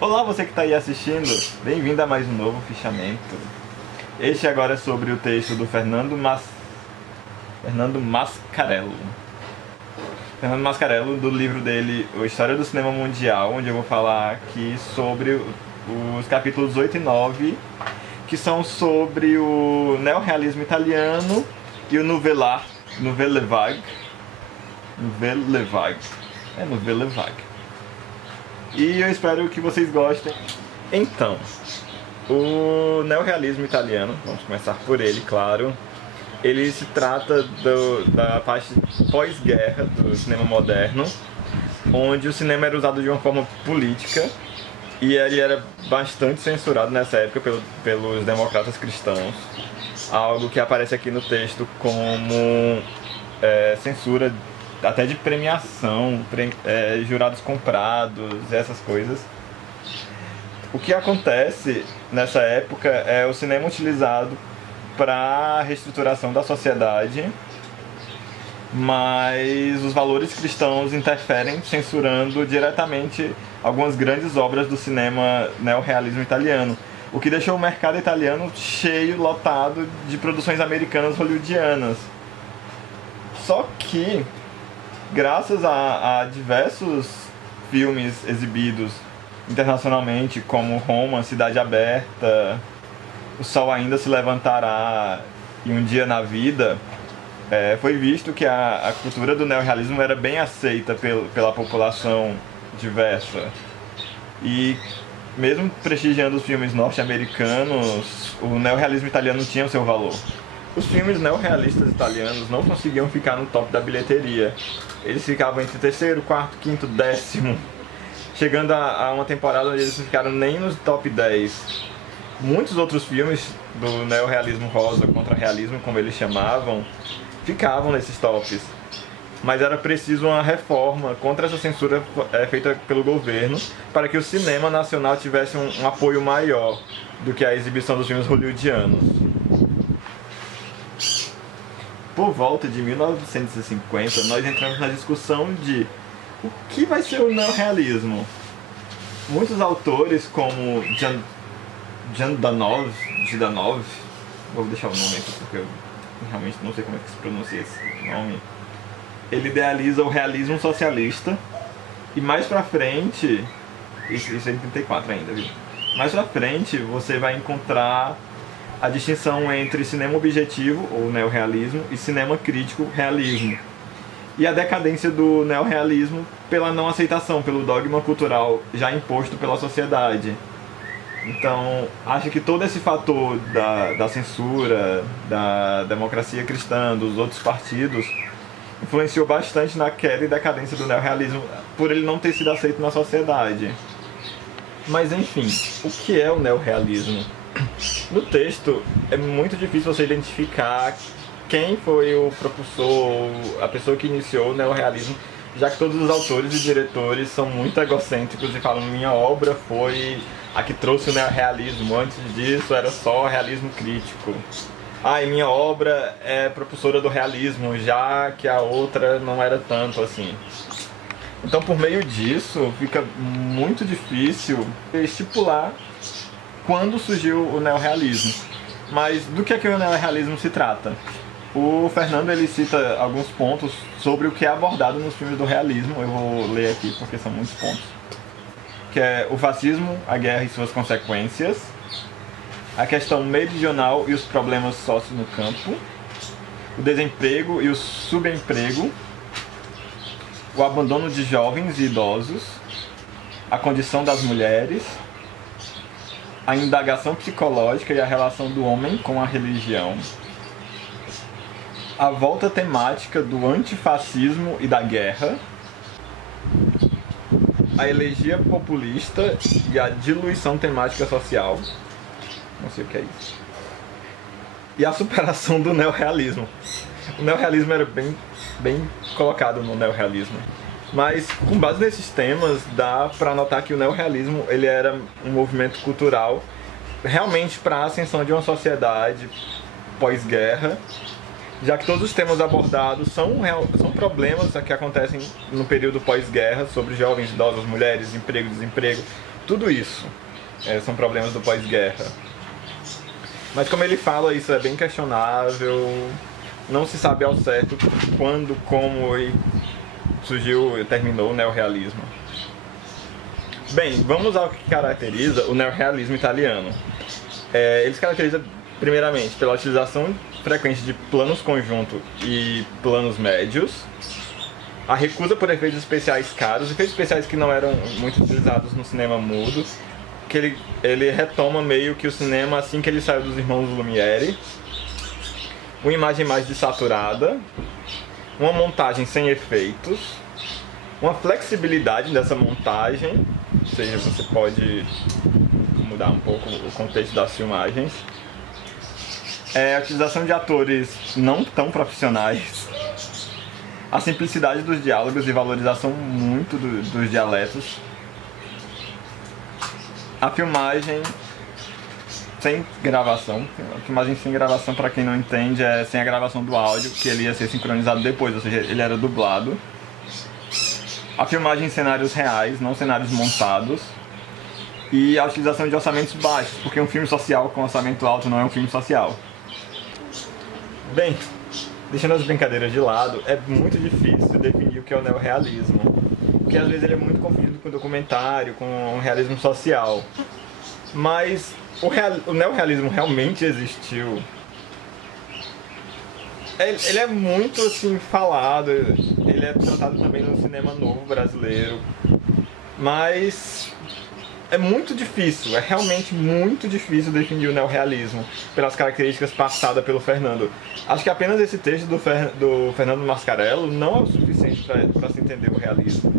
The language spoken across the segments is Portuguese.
Olá, você que está aí assistindo, bem-vindo a mais um novo fichamento. Este agora é sobre o texto do Fernando Mascarello. Fernando Mascarello, do livro dele, A História do Cinema Mundial, onde eu vou falar aqui sobre os capítulos 8 e 9, que são sobre o neorrealismo italiano e o Nouvelle Vague. E eu espero que vocês gostem. Então, o neorrealismo italiano, vamos começar por ele, claro. Ele se trata da parte pós-guerra do cinema moderno, onde o cinema era usado de uma forma política e ele era bastante censurado nessa época pelos democratas cristãos. Algo que aparece aqui no texto como censura até de premiação, jurados comprados, essas coisas. O que acontece nessa época é o cinema utilizado para a reestruturação da sociedade, mas os valores cristãos interferem, censurando diretamente algumas grandes obras do cinema neorrealismo italiano, o que deixou o mercado italiano cheio, lotado de produções americanas hollywoodianas. Só que, graças a diversos filmes exibidos internacionalmente, como Roma, Cidade Aberta, O Sol Ainda Se Levantará e Um Dia na Vida, foi visto que a cultura do neorrealismo era bem aceita pela população diversa. E mesmo prestigiando os filmes norte-americanos, o neorrealismo italiano tinha o seu valor. Os filmes neorrealistas italianos não conseguiam ficar no top da bilheteria. Eles ficavam entre terceiro, quarto, quinto, décimo, chegando a uma temporada onde eles não ficaram nem nos top 10. Muitos outros filmes do neorrealismo rosa, contra-realismo, como eles chamavam, ficavam nesses tops. Mas era preciso uma reforma contra essa censura feita pelo governo para que o cinema nacional tivesse um apoio maior do que a exibição dos filmes hollywoodianos. Por volta de 1950, nós entramos na discussão de o que vai ser o neorrealismo. Muitos autores, como Zhdanov, vou deixar o nome aqui porque eu realmente não sei como é que se pronuncia esse nome, ele idealiza o realismo socialista, e mais pra frente, isso é em 34 ainda, viu? Mais pra frente você vai encontrar a distinção entre cinema objetivo, ou neorrealismo, e cinema crítico, realismo. E a decadência do neorrealismo pela não aceitação, pelo dogma cultural já imposto pela sociedade. Então, acho que todo esse fator da censura, da democracia cristã, dos outros partidos, influenciou bastante na queda e decadência do neorrealismo, por ele não ter sido aceito na sociedade. Mas enfim, o que é o neorrealismo? No texto é muito difícil você identificar quem foi o propulsor, a pessoa que iniciou o neorrealismo, já que todos os autores e diretores são muito egocêntricos e falam: minha obra foi a que trouxe o neorrealismo, antes disso era só realismo crítico. E minha obra é propulsora do realismo, já que a outra não era tanto assim. Então, por meio disso, fica muito difícil estipular quando surgiu o neorrealismo. Mas do que o neorrealismo se trata? O Fernando ele cita alguns pontos sobre o que é abordado nos filmes do realismo. Eu vou ler aqui porque são muitos pontos. Que é o fascismo, a guerra e suas consequências, a questão meridional e os problemas sociais no campo, o desemprego e o subemprego, o abandono de jovens e idosos, a condição das mulheres, a indagação psicológica e a relação do homem com a religião, a volta temática do antifascismo e da guerra, a elegia populista e a diluição temática social, não sei o que é isso, e a superação do neorrealismo. O neorrealismo era bem colocado no neorrealismo. Mas, com base nesses temas, dá para notar que o neorrealismo ele era um movimento cultural realmente para a ascensão de uma sociedade pós-guerra, já que todos os temas abordados são problemas que acontecem no período pós-guerra, sobre jovens, idosos, mulheres, emprego, desemprego, Tudo isso são problemas do pós-guerra. Mas como ele fala, isso é bem questionável, não se sabe ao certo quando, como surgiu e terminou o neorrealismo. Bem, vamos ao que caracteriza o neorrealismo italiano. Ele se caracteriza primeiramente pela utilização frequente de planos conjunto e planos médios, a recusa por efeitos especiais caros, efeitos especiais que não eram muito utilizados no cinema mudo, que ele retoma meio que o cinema assim que ele saiu dos irmãos Lumière, uma imagem mais desaturada, uma montagem sem efeitos, uma flexibilidade dessa montagem, ou seja, você pode mudar um pouco o contexto das filmagens, a utilização de atores não tão profissionais, a simplicidade dos diálogos e valorização muito dos dialetos, a filmagem sem gravação. A filmagem sem gravação, para quem não entende, é sem a gravação do áudio, que ele ia ser sincronizado depois, ou seja, ele era dublado. A filmagem em cenários reais, não cenários montados. E a utilização de orçamentos baixos, porque um filme social com orçamento alto não é um filme social. Bem, deixando as brincadeiras de lado, é muito difícil definir o que é o neorrealismo, porque às vezes ele é muito confundido com documentário, com realismo social. Mas o neorrealismo realmente existiu. Ele é muito assim falado, ele é tratado também no cinema novo brasileiro, mas é muito difícil, é realmente muito difícil definir o neorrealismo pelas características passadas pelo Fernando. Acho que apenas esse texto do Fernando Mascarello não é o suficiente para se entender o realismo.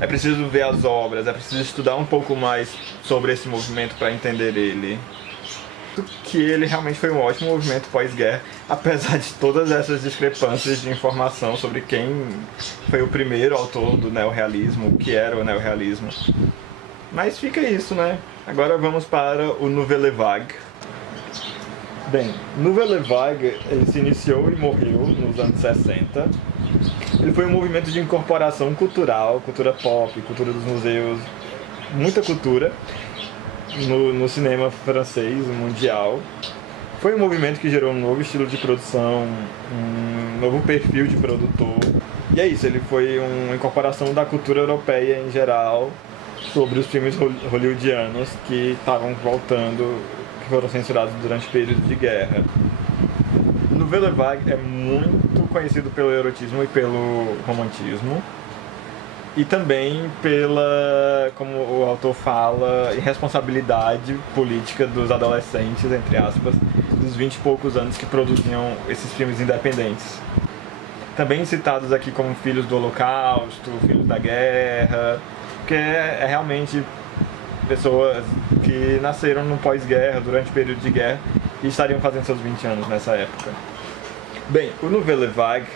É preciso ver as obras, é preciso estudar um pouco mais sobre esse movimento para entender ele. Que ele realmente foi um ótimo movimento pós-guerra, apesar de todas essas discrepâncias de informação sobre quem foi o primeiro autor do neorrealismo, o que era o neorrealismo. Mas fica isso, né? Agora vamos para o Nouvelle Vague. Bem, Nouvelle Vague, ele se iniciou e morreu nos anos 60. Ele foi um movimento de incorporação cultural, cultura pop, cultura dos museus, muita cultura no cinema francês, mundial. Foi um movimento que gerou um novo estilo de produção, um novo perfil de produtor. E é isso, ele foi uma incorporação da cultura europeia em geral sobre os filmes hollywoodianos que estavam voltando, que foram censurados durante o período de guerra. Nouvelle Vague é muito conhecido pelo erotismo e pelo romantismo, e também pela, como o autor fala, irresponsabilidade política dos adolescentes, entre aspas, dos 20 e poucos anos que produziam esses filmes independentes. Também citados aqui como filhos do Holocausto, filhos da guerra, porque é realmente pessoas que nasceram no pós-guerra, durante o período de guerra, e estariam fazendo seus 20 anos nessa época. Bem, o Nouvelle Vague,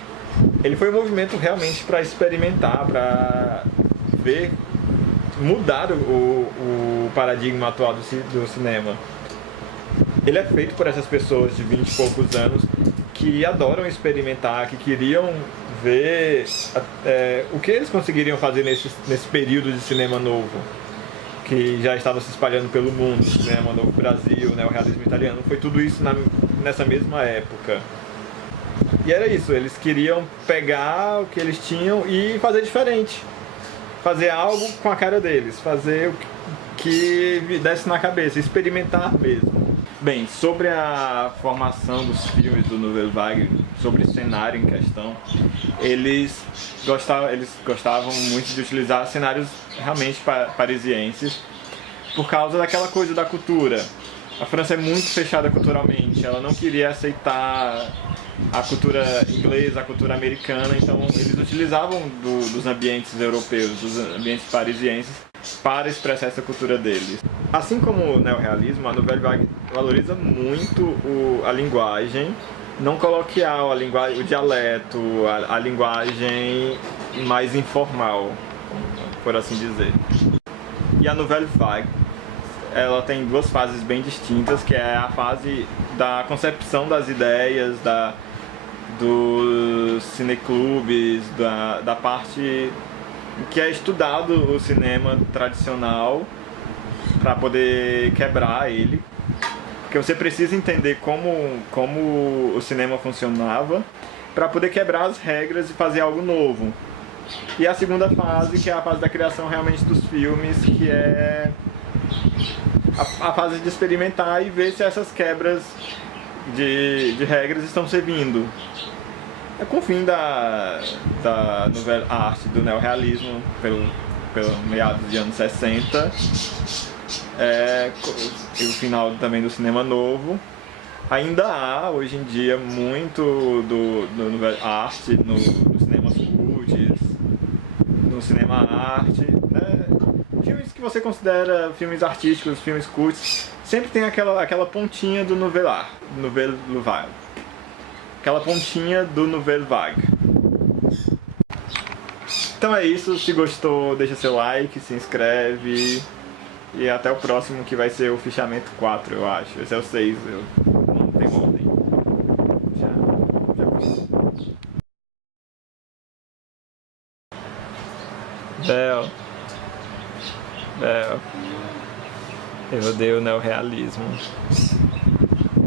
ele foi um movimento realmente para experimentar, para ver, mudar o paradigma atual do cinema. Ele é feito por essas pessoas de 20 e poucos anos que adoram experimentar, que queriam ver o que eles conseguiriam fazer nesse período de cinema novo, que já estava se espalhando pelo mundo, cinema novo Brasil, né, o realismo italiano, foi tudo isso nessa mesma época. E era isso, eles queriam pegar o que eles tinham e fazer diferente. Fazer algo com a cara deles, fazer o que desse na cabeça, experimentar mesmo. Bem, sobre a formação dos filmes do Nouvelle Vague, sobre o cenário em questão, eles gostavam muito de utilizar cenários realmente parisienses por causa daquela coisa da cultura. A França é muito fechada culturalmente, ela não queria aceitar a cultura inglesa, a cultura americana, então eles utilizavam dos ambientes europeus, dos ambientes parisienses, para expressar essa cultura deles. Assim como o neorrealismo, a Nouvelle Vague valoriza muito a linguagem não coloquial, o dialeto, a linguagem mais informal, por assim dizer. E a Nouvelle Vague, ela tem duas fases bem distintas, que é a fase da concepção das ideias, dos cineclubes, da parte que é estudado o cinema tradicional, para poder quebrar ele. Porque você precisa entender como o cinema funcionava para poder quebrar as regras e fazer algo novo. E a segunda fase, que é a fase da criação realmente dos filmes, que é a fase de experimentar e ver se essas quebras de regras estão servindo. É com o fim da nouvelle arte, do neorrealismo, pelo meados de anos 60, e o final também do cinema novo. Ainda há, hoje em dia, muito do nouvelle arte nos cinemas cults, no cinema arte, né? Filmes que você considera filmes artísticos, filmes cults, sempre tem aquela pontinha do nouvelle vague. Aquela pontinha do nouvelle vague. Então é isso, se gostou, deixa seu like, se inscreve e até o próximo, que vai ser o fichamento 4, eu acho. Esse é o 6, eu não tenho ordem. Bel, eu odeio o neorrealismo.